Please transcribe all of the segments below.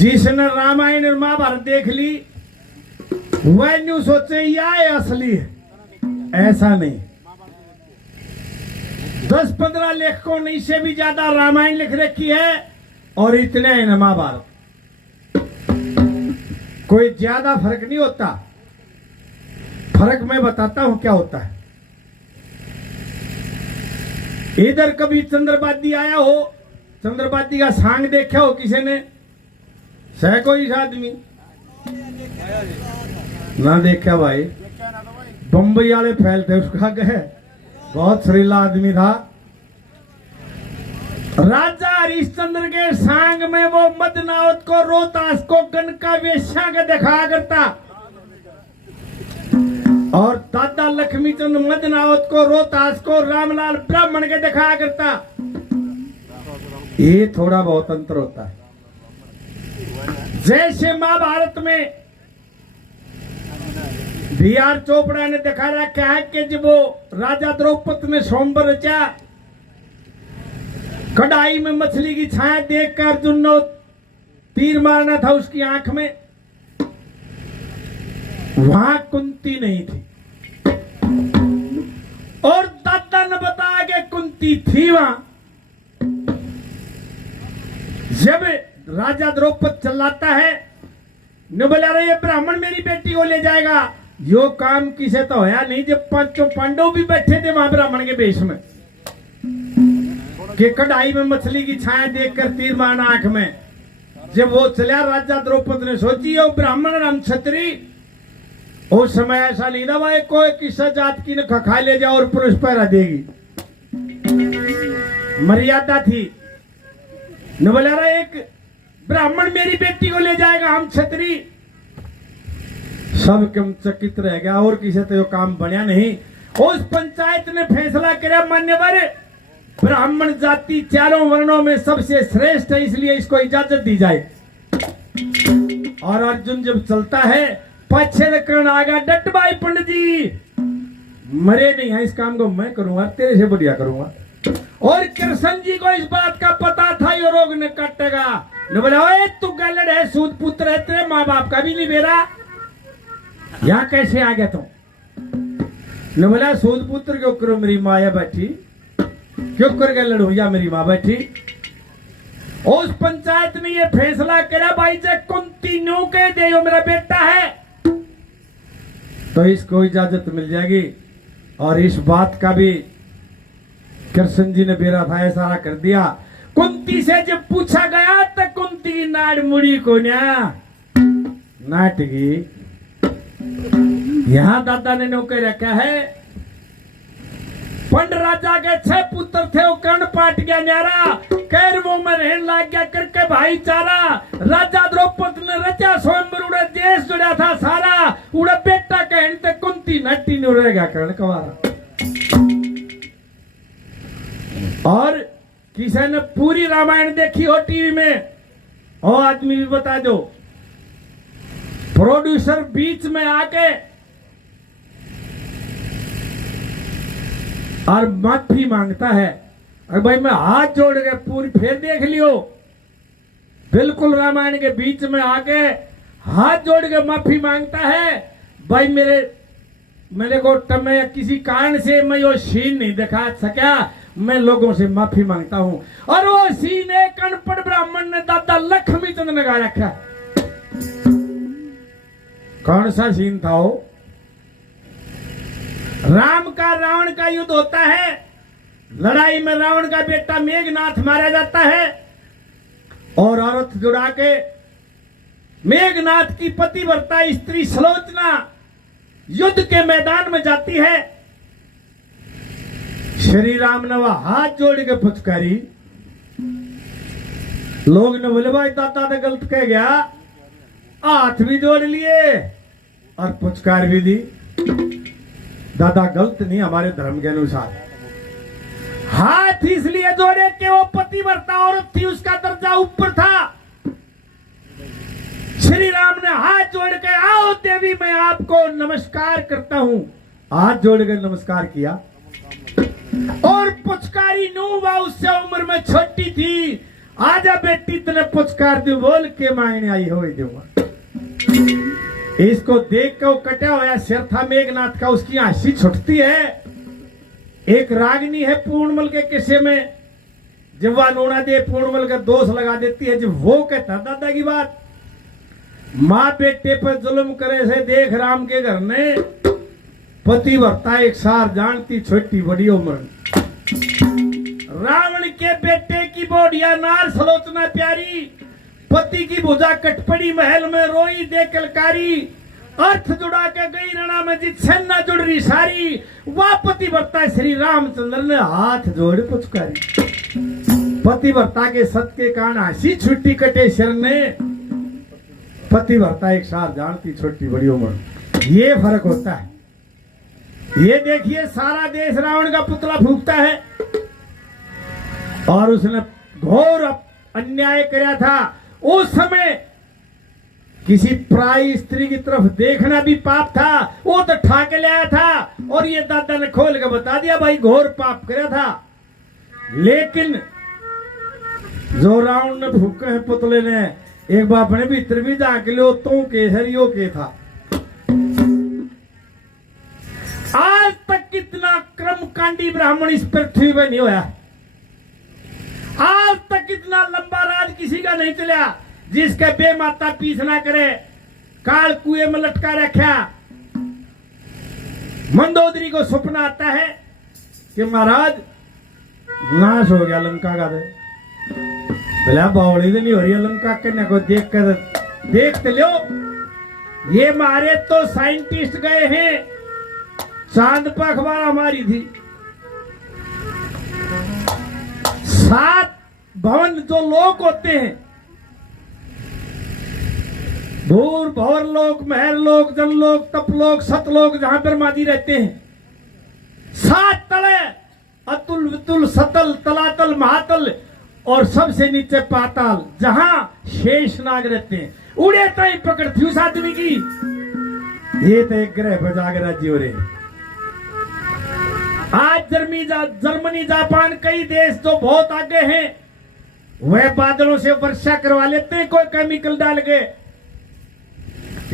जिसने रामायण और महाभारत देख ली वह न्यू सोचे यह असली है, ऐसा नहीं। 10-15 लेखकों ने इससे भी ज्यादा रामायण लिख रखी है और इतने है ना महाभारत। कोई ज्यादा फर्क नहीं होता। फर्क मैं बताता हूं क्या होता है। इधर कभी चंद्रबादी आया हो, चंद्रबादी का सांग देखा हो किसी ने? सह कोई आदमी ना देखा भाई। बंबई वाले फैलते उसका गए, बहुत सुरीला आदमी था। राजा हरिश्चंद्र के सांग में वो मदनावत को, रोहतास को, गनका वेश्या के देखा करता और दादा लक्ष्मीचंद मदनावत को, रोहतास को, रामलाल ब्राह्मण के देखा करता। ये थोड़ा बहुत अंतर होता है। जैसे महाभारत में बी.आर. चोपड़ा ने दिखा रखा है कि जब वो राजा द्रौपदी ने स्वयंवर रचा, कढ़ाई में मछली की छाया देखकर अर्जुन ने तीर मारना था उसकी आंख में, वहां कुंती नहीं थी और दादा ने बताया कि कुंती थी वहां। जब राजा द्रौपदी चिल्लाता है, ने बोला अरे ये ब्राह्मण मेरी बेटी को ले जाएगा। यो काम किसे तो होया नहीं जब पांचों पांडव भी बैठे थे वहां ब्राह्मण के वेश में, कि कढ़ाई में मछली की छाया देखकर तीर मारना आंख में। जब वो चला राजा द्रौपदी ने सोची हो ब्राह्मण राम छत्री, उस समय ऐसा नहीं था भाई कोई किसी जात की ने खा ले जाओ और पुरुष पहरा देगी, मर्यादा थी। न बोला रहा एक ब्राह्मण मेरी बेटी को ले जाएगा, हम छत्री। सब कम चकित रह गया और किसी तो काम बनया नहीं। उस पंचायत ने फैसला किया मान्यवर ब्राह्मण जाति चारों वर्णों में सबसे श्रेष्ठ है, इसलिए इसको इजाजत दी जाए। और अर्जुन जब चलता है पीछे कर्ण आ गया, डट भाई पंडित जी मरे नहीं है, इस काम को मैं करूंगा, तेरे से बढ़िया करूंगा। और कृष्ण जी को इस बात का पता था ये रोग ने काटेगा। ने बोला ओए तू गलड़ है, सूद पुत्र है, तेरे माँ बाप का भी नहीं बेरा, यहाँ कैसे आ गया तुम? ने बोला सूद पुत्र क्यों करो, मेरी माँ या बैठी क्यों कर गलड़ हो या मेरी माँ बैठी। उस पंचायत ने ये फैसला करा भाई जे कुंती न्यू कह दे यो मेरा बेटा है तो इसको इजाजत मिल जाएगी। और इस बात का भी कृष्ण जी ने बेरा था सारा कर दिया। कुंती से जब पूछा गया तो कुंती की नाड़ मुड़ी को नाटगी। यहां दादा ने नौकर रखा है, पंड राजा के 6 पुत्र थे, वो कर्ण पाट गया न्यारा, कैरवों में रहने लग गया करके भाईचारा। राजा द्रौपदी ने रचा स्वयंवर, उड़े देश जुड़ा था सारा, उड़े बेटा कहने ते कुंती नट्टी नहीं रहेगा कर्ण कवारा। और किसी ने पूरी रामायण देखी हो टीवी में, और आदमी भी बता दो, प्रोड्यूसर बीच में आके और माफी मांगता है। अरे भाई मैं हाथ जोड़ के पूरी फिर देख लियो, बिल्कुल रामायण के बीच में आके हाथ जोड़ के माफी मांगता है। भाई मेरे को मैं किसी कारण से मैं यो सीन नहीं दिखा सका, मैं लोगों से माफी मांगता हूं। और वो सीन एक अनपढ़ ब्राह्मण ने दादा लक्ष्मीचंद ने गा रखा। कौन सा सीन था वो? राम का रावण का युद्ध होता है, लड़ाई में रावण का बेटा मेघनाथ मारा जाता है और औरत जुड़ा के मेघनाथ की पतिव्रता स्त्री सलोचना युद्ध के मैदान में जाती है। श्री राम ने वह हाथ जोड़ के पुचकारी। लोग ने बोले भाई दादा ने गलत कह गया, हाथ भी जोड़ लिए और पुचकार भी दी। दादा गलत नहीं, हमारे धर्म के अनुसार हाथ इसलिए जोड़े कि वो पतिव्रता औरत थी, उसका दर्जा ऊपर था। श्री राम ने हाथ जोड़ के आओ देवी मैं आपको नमस्कार करता हूं, हाथ जोड़ के नमस्कार किया और पुचकारी नूबा उससे उम्र में छोटी थी आजा बेटी तने पुचकार दू बोल के मायने आई हो दूंगा। इसको देख के वो कटा हुआ सिर था मेघनाथ का, उसकी हंसी छुटती है। एक रागनी है पूर्णमल के किस्से में, जब वह नोना दे पूर्णमल का दोष लगा देती है, जब वो कहता दादा की बात, माँ बेटे पर जुल्म करे से देख राम के घर ने पतिव्रता एक सार जानती छोटी बड़ी उम्र। रावण के बेटे की बोढ़िया नार सलोचना प्यारी, पति की भुजा कटपड़ी महल में रोई दे कलकारी, अर्थ जुड़ा के गई रणा में जिछन न जुड़ रही सारी, वह पतिव्रता श्री रामचंद्र ने हाथ जोड़ पुचकारी। पतिव्रता के सत के कारण हंसी छुट्टी कटे सिर ने, पतिव्रता एक साथ जानती छोटी बड़ी उम्र। ये फर्क होता है। ये देखिए सारा देश रावण का पुतला फूंकता है और उसने घोर अन्याय किया था। उस समय किसी पराई स्त्री की तरफ देखना भी पाप था, वो तो ठाके ले आया था और ये दादा ने खोल के बता दिया भाई घोर पाप किया था। लेकिन जो रावण ने फूके हैं पुतले ने, एक बाप ने भीतर भी जाके लो तो केसरियो के था। आज तक कितना कर्मकांडी ब्राह्मण इस पृथ्वी पर नहीं होया। आज तक इतना लंबा राज किसी का नहीं चला जिसके बे माता पीस ना करे, काल कुएं में लटका रखा। मंदोदरी को सपना आता है कि महाराज नाश हो गया लंका का। भला बावड़ी तो नहीं हो रही है लंका के को देख कर देखते लो। ये मारे तो साइंटिस्ट गए हैं, चांद पर अखबार हमारी थी। 7 भवन जो लोक होते हैं, भूर भवर लोक, महर लोक, जनलोक, तपलोक, सतलोक, जहां ब्रह्मा जी रहते हैं, 7 तले अतुल वितुल सतल तलातल महातल और सबसे नीचे पाताल, जहां शेषनाग रहते हैं। उड़े तई पकड़ थी उस आदमी की। ये तो एक ग्रह पर जाकर राज्य हो रहे। आज जर्मनी जापान कई देश जो बहुत आगे हैं, वह बादलों से वर्षा करवा लेते हैं कोई केमिकल डाल के।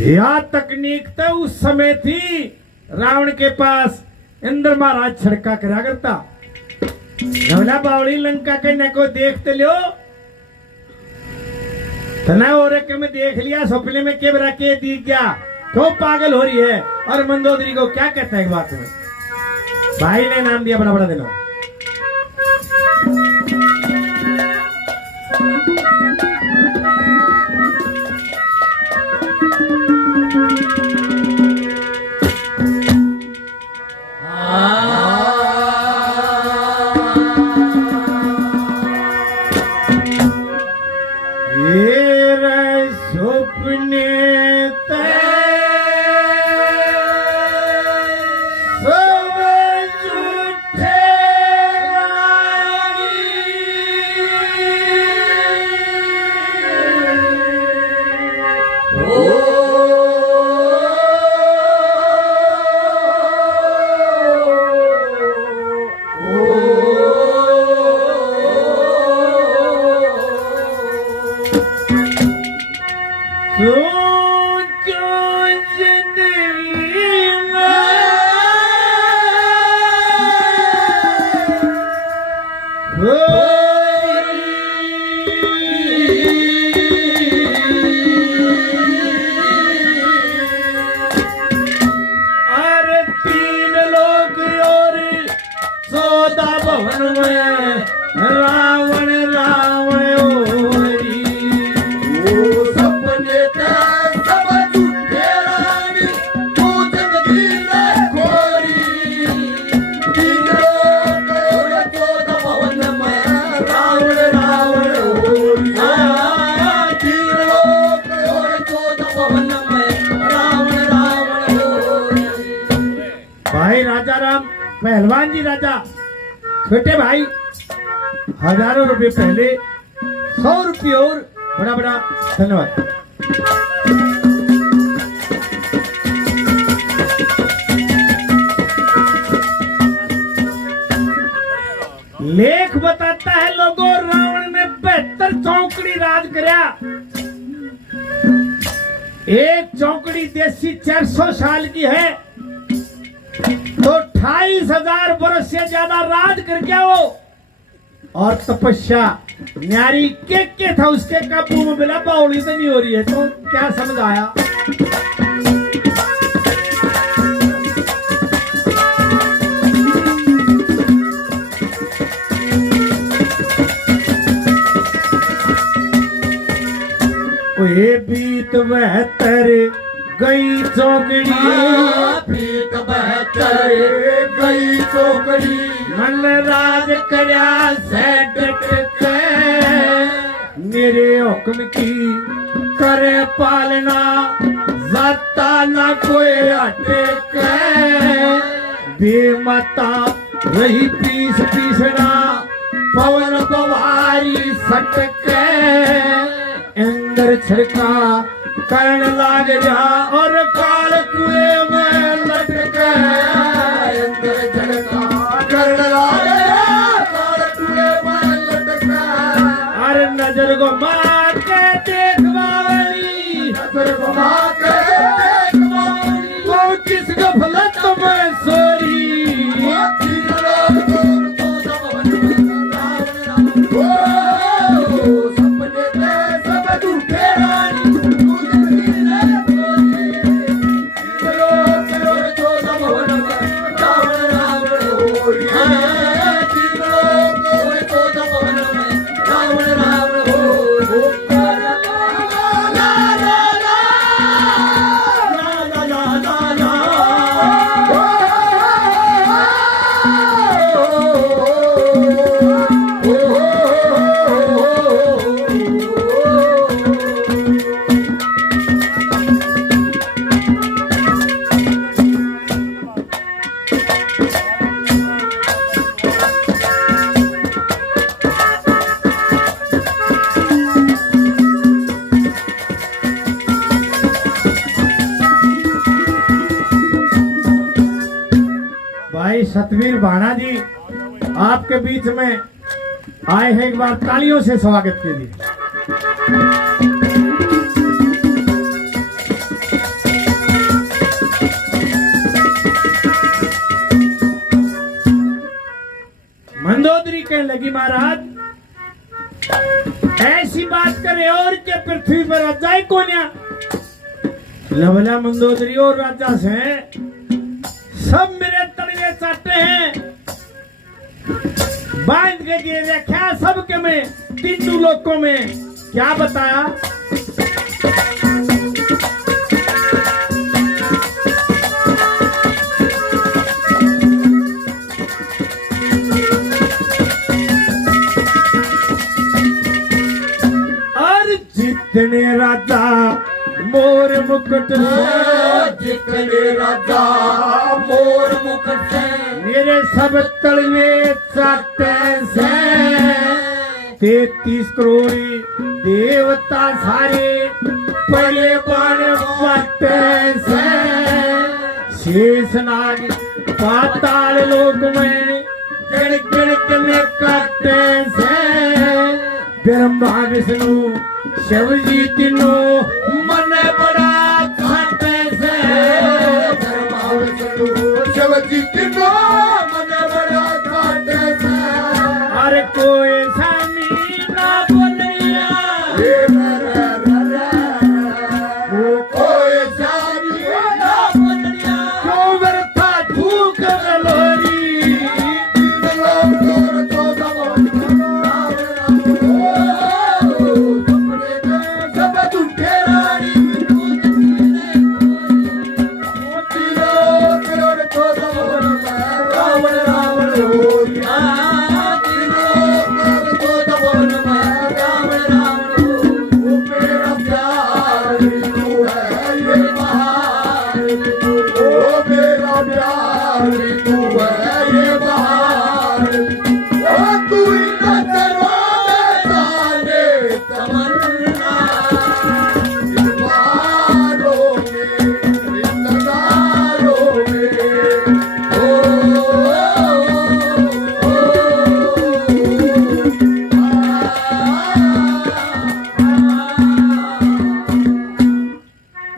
यह तकनीक तो उस समय थी रावण के पास, इंद्र महाराज छिड़का करा करता। नवला बावड़ी लंका के न को देखते लो तना और के में देख लिया सपने में के बरा के दी क्या तो पागल हो रही है। और मंदोदरी को क्या कहता है एक बात में, भाई ने नाम दिया बड़ा बड़ा दिनों। रावण रावण ओरी ओ सपने सब झूठे रानी तू जगदी खोरी तीनों करोड़ 14 भवन में रावण रावण ओरी तीनों करोड़ 14 भवन में रावण रावण ओरी। भाई राजा राम पहलवान जी राजा छोटे भाई हजारों रुपए पहले 100 रुपये और बड़ा बड़ा धन्यवाद। लेख बताता है लोगों रावण ने 72 चौकड़ी राज करया। एक चौकड़ी देसी 400 साल की है तो 28,000 वर्ष से ज्यादा राज कर गया वो। और तपस्या न्यारी के था उसके काबू में बिना बाउली तो नहीं हो रही है। तो क्या समझ आया? ओए बीत 72 गई चौकड़ी, बीत 72 गई चौकड़ी, मन राज करया सेठ के, मेरे हुक्म की करे पालना, जाता ना कोई अटक, बेमता रही पीस पीसना, पवन बवारी सटक, अंदर छिड़का करण लाग जा और काल कुएं में लटक, अंदर झड़का करण लाग जा, काल कुएं में लटक, अरे नजर को मार के देख बावली, नजर घुमा के देख बावली, वो किस गफलत में सोरी, तीन लोग तो जब सपने थे सब झूठे रानी, भाई सतवीर भाना जी आपके बीच में आए हैं, एक बार तालियों से स्वागत कीजिए। मंदोदरी कहने लगी महाराज ऐसी बात करे और के पृथ्वी पर राजा कौन है? लवला मंदोदरी और राजा से सब मेरे तड़िए चाटते हैं, बांध के दिए व्याख्या सबके में तीनों लोकों में क्या बताया? और जितने राजा मोर मुकुट जितने राजा मोर मुकुट से, मेरे सब तलवे चाटे से, 33 करोड़ी देवता सारे पहले बाण पट्टे से, शेषनाग पाताल लोक में गिड़ में काटे से, ब्रह्मा विष्णु शिव जी तीनों मन बड़ा खाटे से, धर्मा विष्णु शिव जी तीनों मन बड़ा खाटे से, अरे कोई स्वामी ना बोलिया, वो कोई जानी ना बदलिया, क्यों व्यर्था भूख गलोरी, तीन लोग तो सपने थे सब झूठे रानी।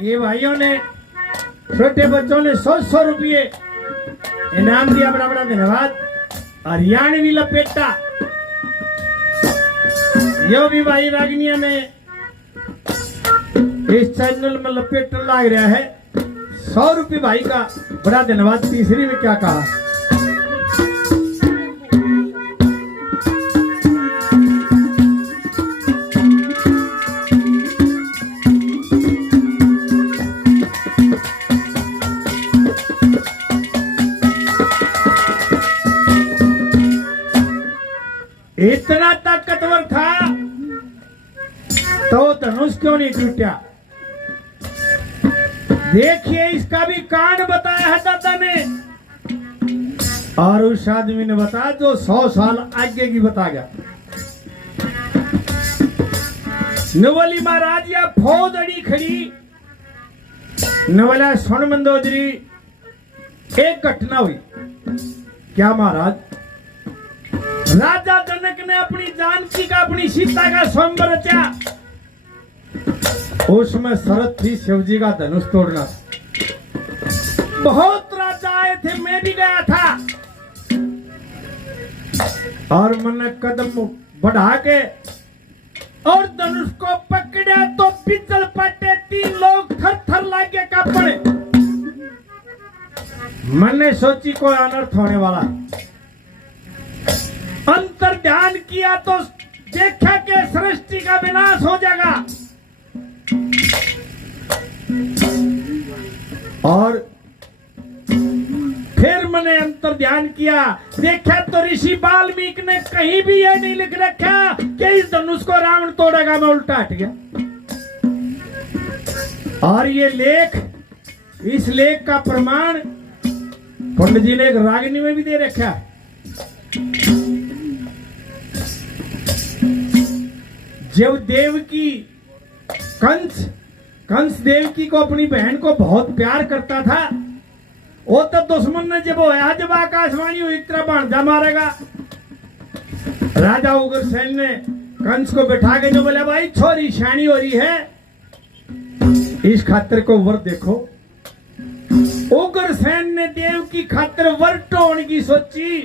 ये भाइयों ने छोटे बच्चों ने 100 रुपये इनाम दिया, बड़ा बड़ा धन्यवाद। हरियाणवी लपेटा यो भी भाई रागनिया ने इस चैनल में लपेटा लाग रहा है। 100 रुपये भाई का बड़ा धन्यवाद। तीसरी में क्या कहा, इतना ताकतवर था तो धनुष क्यों नहीं टूटा। देखिए इसका भी कांड बताया है दादा ने, और उस आदमी ने बताया जो 100 साल आगे की बता गया। नवली महाराज या फौज अड़ी खड़ी, नवला सुन मंदोदरी। एक घटना हुई, क्या महाराज, राजा जनक ने अपनी जानकी का, अपनी सीता का स्वयंवर रचा। उसमें शरत थी शिवजी का धनुष तोड़ना। बहुत राजा आए थे, मैं भी गया था, और मैंने कदम बढ़ा के और धनुष को पकड़ा तो पिछल पटे 3 लोग थर थर लागे कांपने। मैंने सोची कोई अनर्थ होने वाला है। अंतर ध्यान किया तो देखा कि सृष्टि का विनाश हो जाएगा। और फिर मैंने अंतर ध्यान किया, देखा तो ऋषि वाल्मीकि ने कहीं भी यह नहीं लिख रखा कि इस धनुष को रावण तोड़ेगा। मैं उल्टा हट गया। और ये लेख, इस लेख का प्रमाण पंडित जी ने एक रागिनी में भी दे रखा है। जब देवकी कंस देवकी को, अपनी बहन को बहुत प्यार करता था, वो तब दुश्मन ने जब होया, जब आकाशवाणी हुई एक तरह भांजा मारेगा। राजा उग्रसेन ने कंस को बैठा के जो बोला, भाई छोरी शानी हो रही है, इस खातिर को वर देखो। उग्रसेन ने देव की खातिर वर टोन की सोची,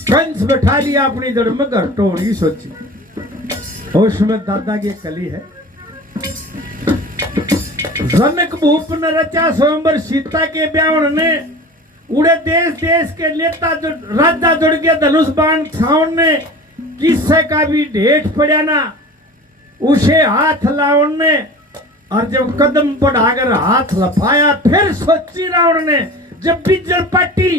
कंस बैठा लिया अपनी जड़ में, घर टोन की सोची। उसमें दादा की कली है। जनक भूप ने रचा स्वयंवर सीता के ब्याहन ने, उड़े देश देश के नेता जो राजा जुड़ गया धनुष बाण छावन ने, किससे का भी ढेठ पड़ा ना, उसे हाथ लावन ने, और जब कदम बढ़ाकर हाथ लफाया, फिर सोची रावण ने, जब बिजल पट्टी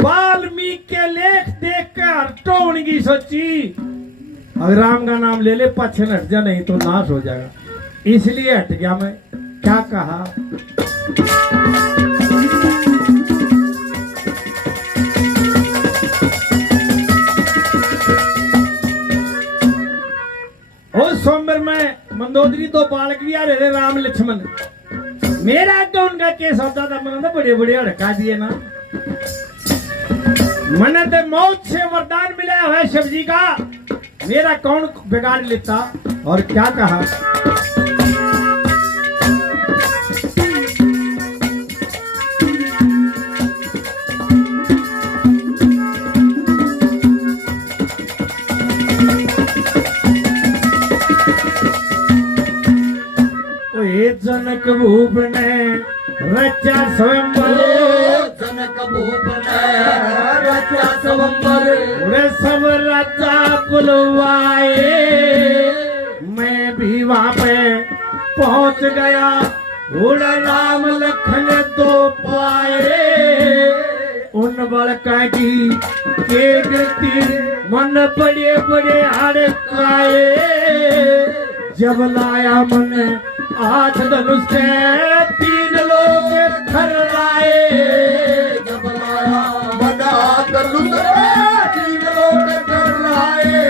वाल्मीकि के लेख देख कर हटोन की सोची, अगर राम का नाम ले ले पाछे हट जा, नहीं तो नाश हो जाएगा। इसलिए हट गया मैं। क्या कहा, उस सोमवार में मंदोदरी 2 बालक भी आ रहे थे, राम लक्ष्मण। मेरा आगे उनका केस होता था, मैंने तो बड़े बड़े हड़का दिए ना। मैंने तो मौत से वरदान मिला है शिव जी का, मेरा कौन बिगाड़ लेता। और क्या कहा, जनक भूप ने रचा स्वयंवर, जनक भूप ने रचा स्वयंवर, वे सब राजा बुलवाए, मैं भी वहां पे पहुंच गया, उड़ा राम लखन 2 पाए, उन बड़का की के गिरती मन बड़े बड़े हड़काए, जब लाया मन 8 धनुष से 3 लोग घर लाए, जब लाया बड़ा धनुष से 3 लोग घर लाए,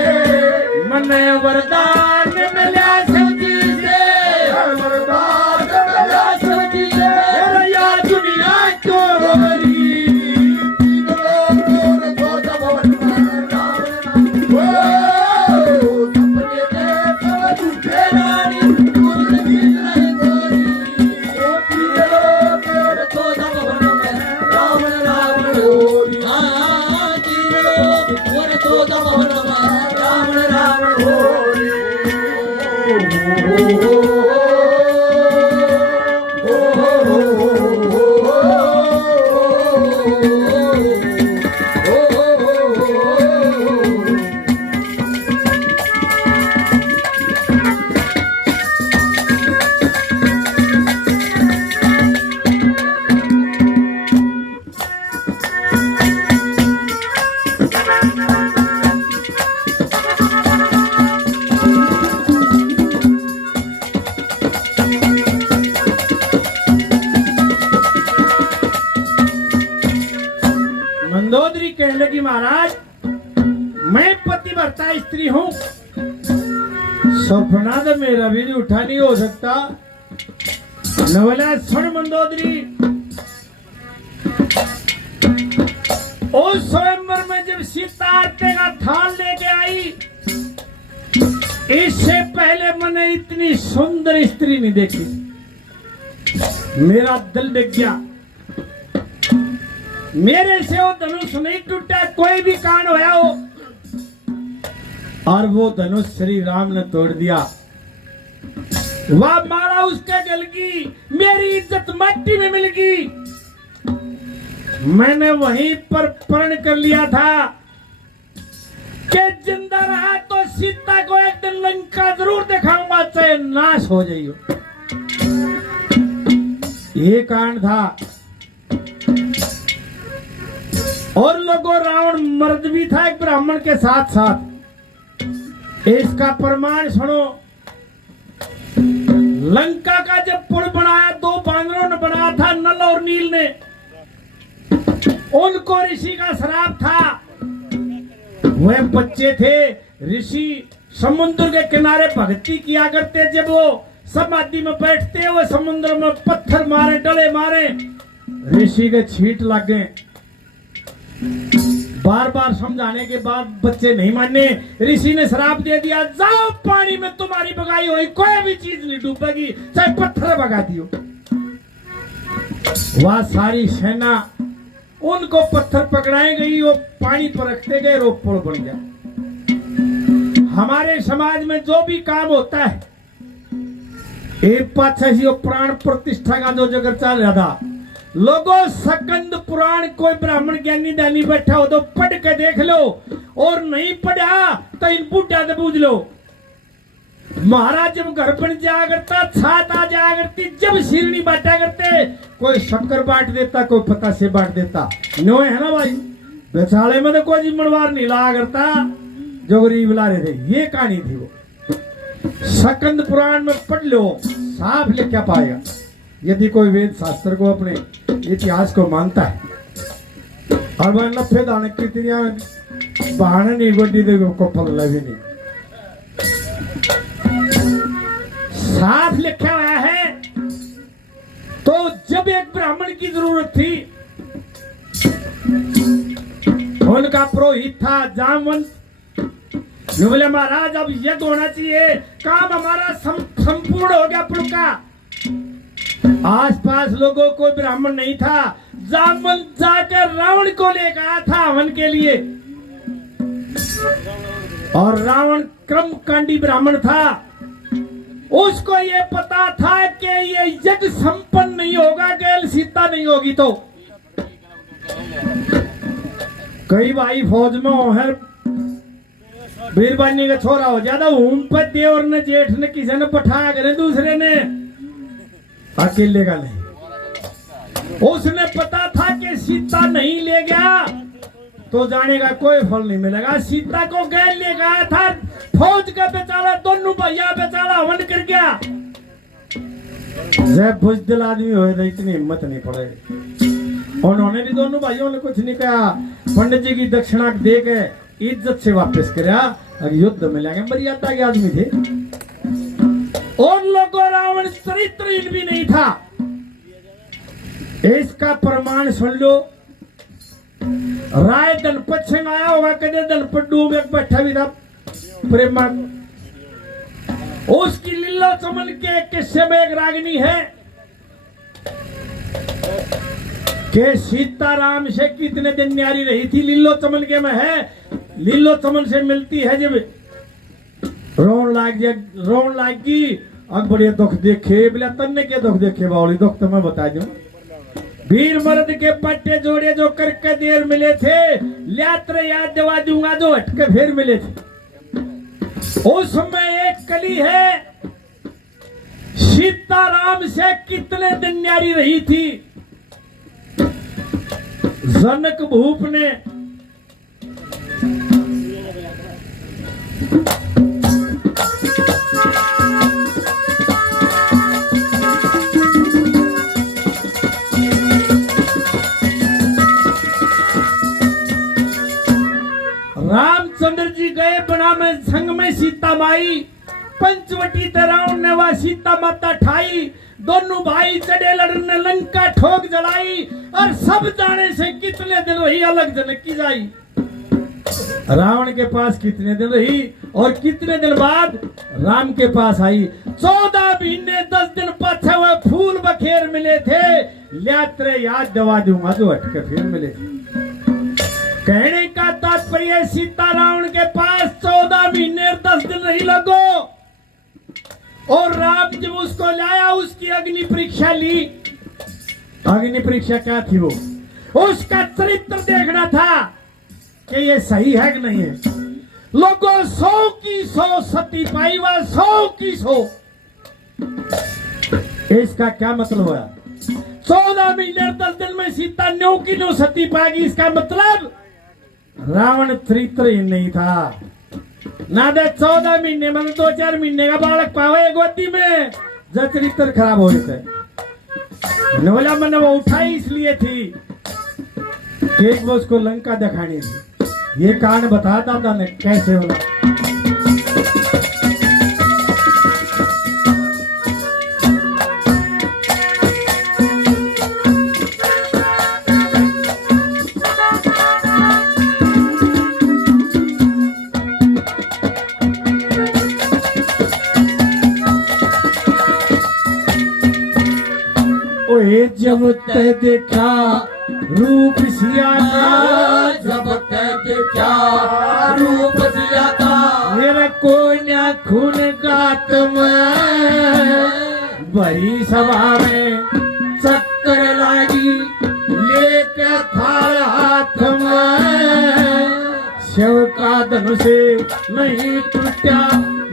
मन वरदान मिला शिव जी से, वरदान मिला शिव जी से, या दुनिया को रोरी, 3 लोग को भवन में राम नाम, सपने के सब झूठे रानी, मंदोदरी कहने लगी, महाराज मैं पतिव्रता स्त्री हूं, सपना तो मेरा भी झूठा नहीं हो सकता। न बोला, सुन मंदोदरी, उस स्वयंवर में जब सीता आटे का थाल लेके आई, इससे पहले मैंने इतनी सुंदर स्त्री नहीं देखी। मेरा दिल दिख गया, मेरे से वो धनुष नहीं टूटा, कोई भी कांड होया हो, और वो धनुष श्री राम ने तोड़ दिया। वह मारा उसके गल की, मेरी इज्जत मट्टी में मिल गई। मैंने वहीं पर प्रण कर लिया था कि जिंदा रहा तो सीता को एक दिन लंका जरूर दिखाऊंगा, चाहे नाश हो जाइयो। ये कांड था। और लोगों, रावण मर्द भी था एक ब्राह्मण के साथ साथ। इसका प्रमाण सुनो। लंका का जब पुल बनाया, दो बानरों ने बनाया था, नल और नील ने। उनको ऋषि का श्राप था। वह बच्चे थे, ऋषि समुद्र के किनारे भक्ति किया करते। जब वो समाधि में बैठते, वो समुद्र में पत्थर मारे, डले मारे, ऋषि के छींट लग गए। बार बार समझाने के बाद बच्चे नहीं माने। ऋषि ने श्राप दे दिया, जाओ पानी में तुम्हारी बगाई हुई कोई भी चीज नहीं डूबेगी, चाहे पत्थर बगा दियो। वह सारी सेना उनको पत्थर पकड़ाई गई, वो पानी पर रखते गए, रोक पुल बन गया। हमारे समाज में जो भी काम होता है, एक पाछा ही वो प्राण प्रतिष्ठा का जो जगह चल रहा था। लोगों, सकंद पुराण कोई ब्राह्मण ज्ञानी दानी बैठा हो तो पढ़ के देख लो, और नहीं पढ़ा तो इन बूढ़ा से पूछ लो। महाराज जब घर बन जाया करता, छात आ जाया करती, जब शिरनी बांटा करते, कोई शक्कर बांट देता, कोई पतासे बांट देता। नो है ना भाई, बेचारे में तो कोई जिम्मेवार नहीं लाया करता, जो गरीब ला रहे थे। ये कहानी थी वो। सकंद पुराण में पढ़ लो, साफ लिखा पाएगा। यदि कोई वेद शास्त्र को, अपने इतिहास को मानता है। और वह लफे दाने कितनी बहाने नहीं गोडी दे को फल लगे नहीं। साफ लिखा हुआ है। तो जब एक ब्राह्मण की जरूरत थी, उनका पुरोहित था जामवंत। बोले, महाराज अब यज्ञ होना चाहिए, काम हमारा संपूर्ण हो गया पुल का। आसपास लोगों को ब्राह्मण नहीं था। जामवंत जाकर रावण को लेकर आया था हवन के लिए। और रावण कर्मकांडी ब्राह्मण था। उसको ये पता था कि ये यज्ञ संपन्न नहीं होगा, केवल सीता नहीं होगी तो। कई भाई फौज में हो है, बीरबानी का छोरा हो ज्यादा ऊम पर देवर ने, जेठ ने, किसी ने पठाया करे, दूसरे ने, अकेले का नहीं। उसने पता था कि सीता नहीं ले गया तो जाने का कोई फल नहीं मिलेगा। सीता को गैर ले गया था, फौज का बेचारा, दोनों भैया बेचारा हवन कर गया। जब बुजदिल आदमी हो तो इतनी हिम्मत नहीं पड़ेगी। उन्होंने भी, दोनों भाइयों ने कुछ नहीं कहा। पंडित जी की दक्षिणा दे के इज्जत से वापस कराया। अब युद्ध में लगे, मर्यादा के आदमी थे। और लोगों, रावण चरित्रहीन भी नहीं था। इसका प्रमाण सुन लो। राय दलपत सिंह आया होगा, कदे दलपत डूब एक बैठा भी था प्रेमा। उसकी लीला चमन के किस्से में एक रागनी है कि सीताराम से कितने दिन न्यारी रही थी। लीलो चमन के में है, लीलो चमन से मिलती है जब रोन लागी अब बड़े दुख देखे बोले तन्ने के दुख देखे बावली दुख तो मैं बता दूं वीर मर्द के पट्टे जोड़े जो करके देर मिले थे यात्रा याद दवा दूंगा जो हटके फिर मिले थे उसमें एक कली है सीताराम से कितने दिन न्यारी रही थी जनक भूप ने रामचंद्र जी गए बना में संग में सीता माई पंचवटी तराउन ने वह सीता माता ठाई दोनों भाई चढ़े लड़ने लंका ठोक जलाई और सब जाने से कितने दिन रही अलग जनक की जाई रावण के पास कितने दिन रही और कितने दिन बाद राम के पास आई 14 महीने 10 दिन पाछे वह फूल बखेर मिले थे यात्रे याद दवा दूंगा जो हटके फिर मिले थे कहने का तात्पर्य सीता रावण के पास 14 महीने 10 दिन नहीं लगो और राम जब उसको लाया उसकी अग्नि परीक्षा ली अग्नि परीक्षा क्या थी वो उसका चरित्र देखना था कि ये सही है कि नहीं है लोगों 100 की 100 सती पाई व 100 की 100 इसका क्या मतलब हुआ 14 महीने 10 दिन में सीता 9 की 9 सती पाएगी इसका मतलब रावण चरित्र ही नहीं था ना दे 14 महीने मतलब 2-4 महीने का बालक पावे गोदी में जो चरित्र खराब हो थे बोला मैंने वो उठाई इसलिए थी एक वो उसको लंका दिखानी थी ये कहानी बताता था ने कैसे होला ओए जब ते देखा रूप सिया का जब तक देखा रूप सिया का मेरा कोन्या खून गात में बड़ी सभा में चक्कर लागी लेके थाल हाथ में शिव का धनुष नहीं टूटा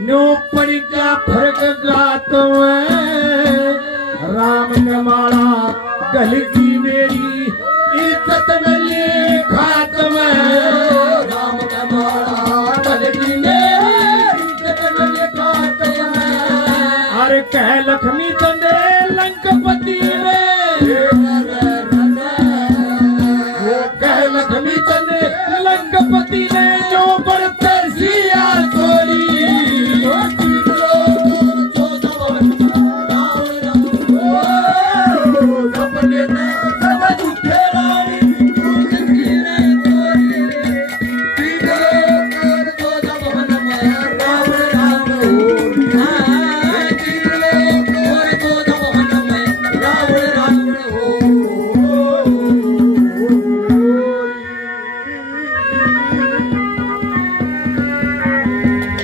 नो पड़ गया फर्क गात में राम का माला गल की मेरी इज्जत मिली खात्म राम का माला गलती मेरी इज्जत मिली खात्म अरे कह लक्ष्मी चंदे